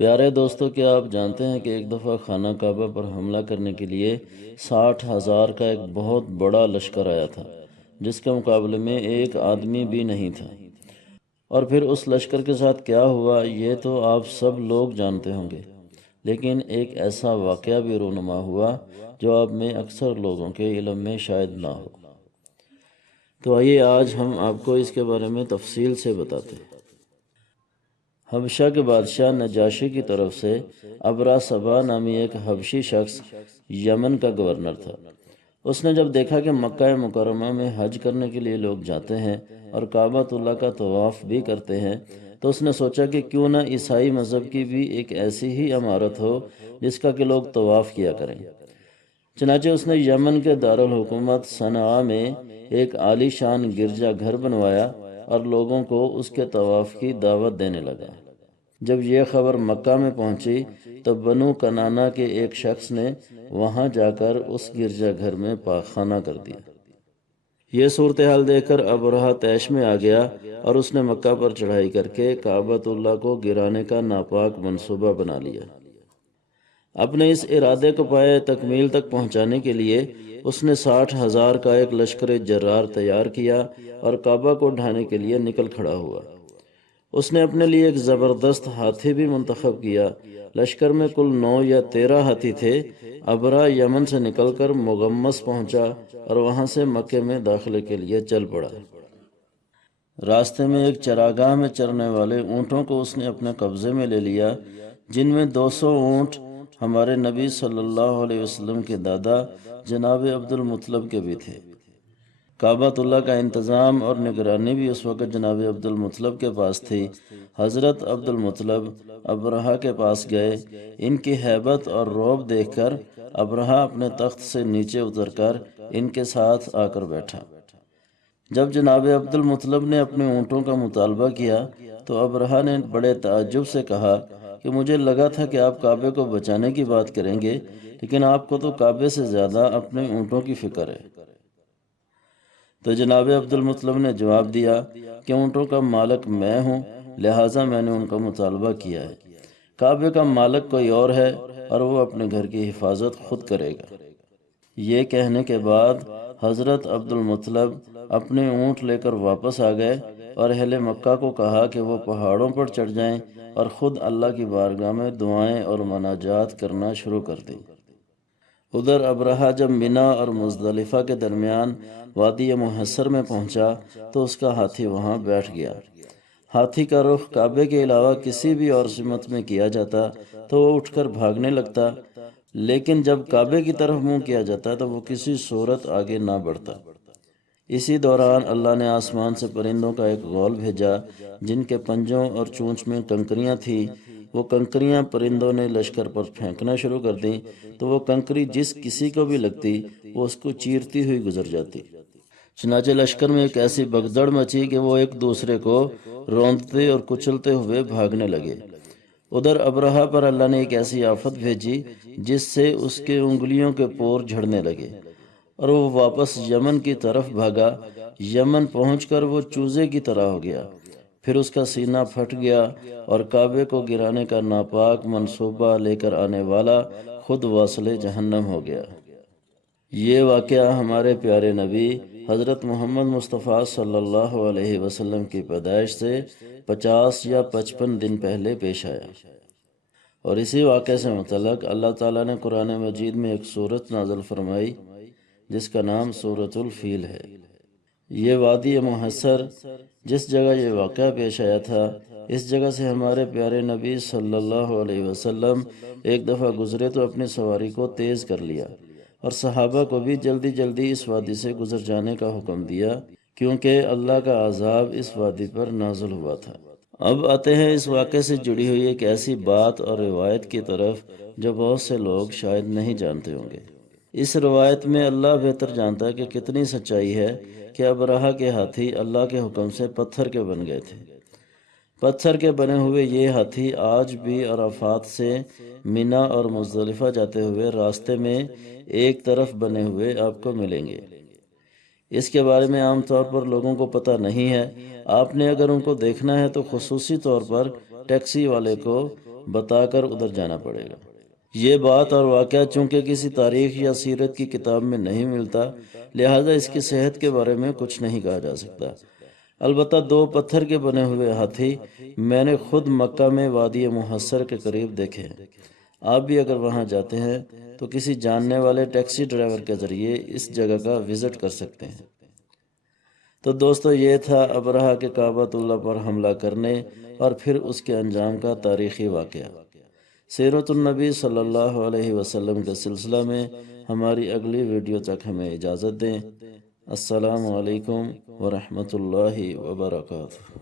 پیارے دوستو، کیا آپ جانتے ہیں کہ ایک دفعہ خانہ کعبہ پر حملہ کرنے کے لیے 60,000 کا ایک بہت بڑا لشکر آیا تھا، جس کے مقابلے میں ایک آدمی بھی نہیں تھا۔ اور پھر اس لشکر کے ساتھ کیا ہوا یہ تو آپ سب لوگ جانتے ہوں گے، لیکن ایک ایسا واقعہ بھی رونما ہوا جو آپ میں اکثر لوگوں کے علم میں شاید نہ ہو۔ تو آئیے آج ہم آپ کو اس کے بارے میں تفصیل سے بتاتے ہیں۔ حبشہ کے بادشاہ نجاشی کی طرف سے ابرا صبا نامی ایک حبشی شخص یمن کا گورنر تھا۔ اس نے جب دیکھا کہ مکہ مکرمہ میں حج کرنے کے لیے لوگ جاتے ہیں اور کعبۃ اللہ کا طواف بھی کرتے ہیں، تو اس نے سوچا کہ کیوں نہ عیسائی مذہب کی بھی ایک ایسی ہی عمارت ہو جس کا کہ لوگ طواف کیا کریں۔ چنانچہ اس نے یمن کے دارالحکومت صنعاء میں ایک عالی شان گرجا گھر بنوایا اور لوگوں کو اس کے طواف کی دعوت دینے لگا۔ جب یہ خبر مکہ میں پہنچی تو بنو کنانا کے ایک شخص نے وہاں جا کر اس گرجا گھر میں پاخانہ کر دیا۔ یہ صورتحال دیکھ کر ابرہہ طیش میں آ گیا اور اس نے مکہ پر چڑھائی کر کے کعبۃ اللہ کو گرانے کا ناپاک منصوبہ بنا لیا۔ اپنے اس ارادے کو پائے تکمیل تک پہنچانے کے لیے اس نے 60,000 کا ایک لشکر جرار تیار کیا اور کعبہ کو ڈھانے کے لیے نکل کھڑا ہوا۔ اس نے اپنے لیے ایک زبردست ہاتھی بھی منتخب کیا۔ لشکر میں کل 9 یا 13 ہاتھی تھے۔ ابرا یمن سے نکل کر مغمس پہنچا اور وہاں سے مکے میں داخلے کے لیے چل پڑا۔ راستے میں ایک چراگاہ میں چرنے والے اونٹوں کو اس نے اپنے قبضے میں لے لیا، جن میں 200 اونٹ ہمارے نبی صلی اللہ علیہ وسلم کے دادا جناب عبد المطلب کے بھی تھے۔ کعبۃ اللہ کا انتظام اور نگرانی بھی اس وقت جناب عبد المطلب کے پاس تھی۔ حضرت عبد المطلب ابرہہ کے پاس گئے۔ ان کی ہیبت اور رعب دیکھ کر ابرہہ اپنے تخت سے نیچے اتر کر ان کے ساتھ آ کر بیٹھا۔ جب جناب عبد المطلب نے اپنے اونٹوں کا مطالبہ کیا تو ابرہہ نے بڑے تعجب سے کہا کہ مجھے لگا تھا کہ آپ کعبے کو بچانے کی بات کریں گے، لیکن آپ کو تو کعبے سے زیادہ اپنے اونٹوں کی فکر ہے۔ تو جناب عبد المطلب نے جواب دیا کہ اونٹوں کا مالک میں ہوں، لہٰذا میں نے ان کا مطالبہ کیا ہے۔ کعبے کا مالک کوئی اور ہے اور وہ اپنے گھر کی حفاظت خود کرے گا۔ یہ کہنے کے بعد حضرت عبد المطلب اپنے اونٹ لے کر واپس آ گئے اور اہل مکہ کو کہا کہ وہ پہاڑوں پر چڑھ جائیں اور خود اللہ کی بارگاہ میں دعائیں اور مناجات کرنا شروع کر دیں۔ ادھر ابرہہ جب مینا اور مزدلفہ کے درمیان وادی محصر میں پہنچا تو اس کا ہاتھی وہاں بیٹھ گیا۔ ہاتھی کا رخ کعبے کے علاوہ کسی بھی اور سمت میں کیا جاتا تو وہ اٹھ کر بھاگنے لگتا، لیکن جب کعبے کی طرف منہ کیا جاتا تو وہ کسی صورت آگے نہ بڑھتا۔ اسی دوران اللہ نے آسمان سے پرندوں کا ایک غول بھیجا جن کے پنجوں اور چونچ میں کنکریاں تھیں۔ وہ کنکریاں پرندوں نے لشکر پر پھینکنا شروع کر دیں تو وہ کنکری جس کسی کو بھی لگتی وہ اس کو چیرتی ہوئی گزر جاتی۔ چنانچہ لشکر میں ایک ایسی بگدڑ مچی کہ وہ ایک دوسرے کو روندتے اور کچلتے ہوئے بھاگنے لگے۔ ادھر ابرہہ پر اللہ نے ایک ایسی آفت بھیجی جس سے اس کے انگلیوں کے پور جھڑنے لگے اور وہ واپس یمن کی طرف بھاگا۔ یمن پہنچ کر وہ چوزے کی طرح ہو گیا، پھر اس کا سینہ پھٹ گیا اور کعبے کو گرانے کا ناپاک منصوبہ لے کر آنے والا خود واصل جہنم ہو گیا۔ یہ واقعہ ہمارے پیارے نبی حضرت محمد مصطفیٰ صلی اللہ علیہ وسلم کی پیدائش سے 50 یا 55 دن پہلے پیش آیا، اور اسی واقعے سے متعلق اللہ تعالیٰ نے قرآن مجید میں ایک سورت نازل فرمائی جس کا نام سورۃ الفیل ہے۔ یہ وادی محصر جس جگہ یہ واقعہ پیش آیا تھا، اس جگہ سے ہمارے پیارے نبی صلی اللہ علیہ وسلم ایک دفعہ گزرے تو اپنی سواری کو تیز کر لیا اور صحابہ کو بھی جلدی جلدی اس وادی سے گزر جانے کا حکم دیا، کیونکہ اللہ کا عذاب اس وادی پر نازل ہوا تھا۔ اب آتے ہیں اس واقعے سے جڑی ہوئی ایک ایسی بات اور روایت کی طرف جو بہت سے لوگ شاید نہیں جانتے ہوں گے۔ اس روایت میں اللہ بہتر جانتا ہے کہ کتنی سچائی ہے کہ ابرہہ کے ہاتھی اللہ کے حکم سے پتھر کے بن گئے تھے۔ پتھر کے بنے ہوئے یہ ہاتھی آج بھی عرفات سے مینا اور مزدلفہ جاتے ہوئے راستے میں ایک طرف بنے ہوئے آپ کو ملیں گے۔ اس کے بارے میں عام طور پر لوگوں کو پتہ نہیں ہے۔ آپ نے اگر ان کو دیکھنا ہے تو خصوصی طور پر ٹیکسی والے کو بتا کر ادھر جانا پڑے گا۔ یہ بات اور واقعہ چونکہ کسی تاریخ یا سیرت کی کتاب میں نہیں ملتا، لہٰذا اس کی صحت کے بارے میں کچھ نہیں کہا جا سکتا۔ البتہ 2 پتھر کے بنے ہوئے ہاتھی میں نے خود مکہ میں وادی محصر کے قریب دیکھے ہیں۔ آپ بھی اگر وہاں جاتے ہیں تو کسی جاننے والے ٹیکسی ڈرائیور کے ذریعے اس جگہ کا وزٹ کر سکتے ہیں۔ تو دوستو، یہ تھا ابرہہ کے کعبۃ اللہ پر حملہ کرنے اور پھر اس کے انجام کا تاریخی واقعہ۔ سیرت النبی صلی اللہ علیہ وسلم کے سلسلہ میں ہماری اگلی ویڈیو تک ہمیں اجازت دیں۔ السلام علیکم ورحمۃ اللہ وبرکاتہ۔